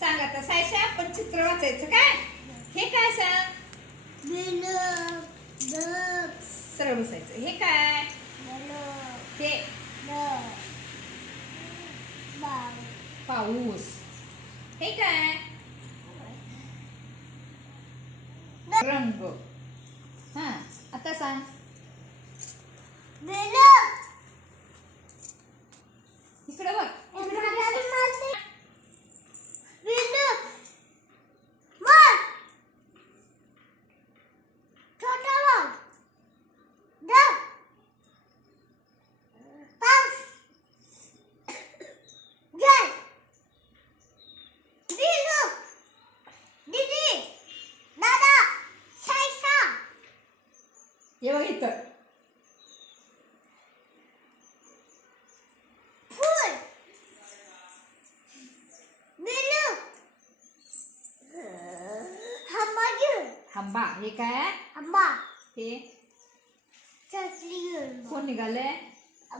सांग आता सायशा, आपण चित्र वाचायचं काय? हे काय सांग? सरळ बसायचं. हे काय? हे पाऊस. हे काय? रंग. हा, आता सांग. इकडे बघ. हे बघ इथं. आंबा. हे काय? आंबा. हे छत्री घेऊन कोण निघालंय?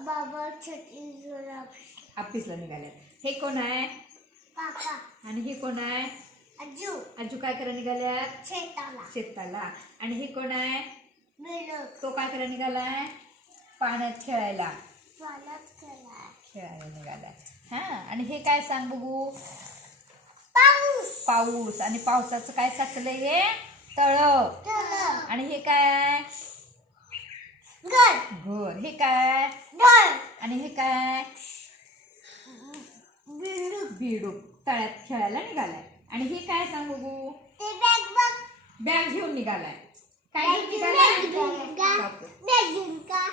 बाबा छत्री घेऊन ऑफिसला निघाले. हे कोण आहे? काका. आणि हे कोण आहे? आजू. आजू काय करायला निघाल्यात? शेताला. शेताला. आणि हे कोण आहे? बेलो. तो काय करायला निघालाय? पाण्यात खेळायला. खेळायला निघालाय. हा, आणि हे काय सांग बघू? पाऊस. पाऊस. आणि पावसाचं काय साचलंय? हे तळ. आणि हे काय? घर. घर. हे काय? घर. आणि हे काय? बिल्डू. बेडूक. तळ्यात खेळायला निघालाय. आणि हे काय सांग बघू? ते बॅग बघ. बॅग घेऊन निघालाय. काय घेऊन बॅग घेऊन निघालाय? का?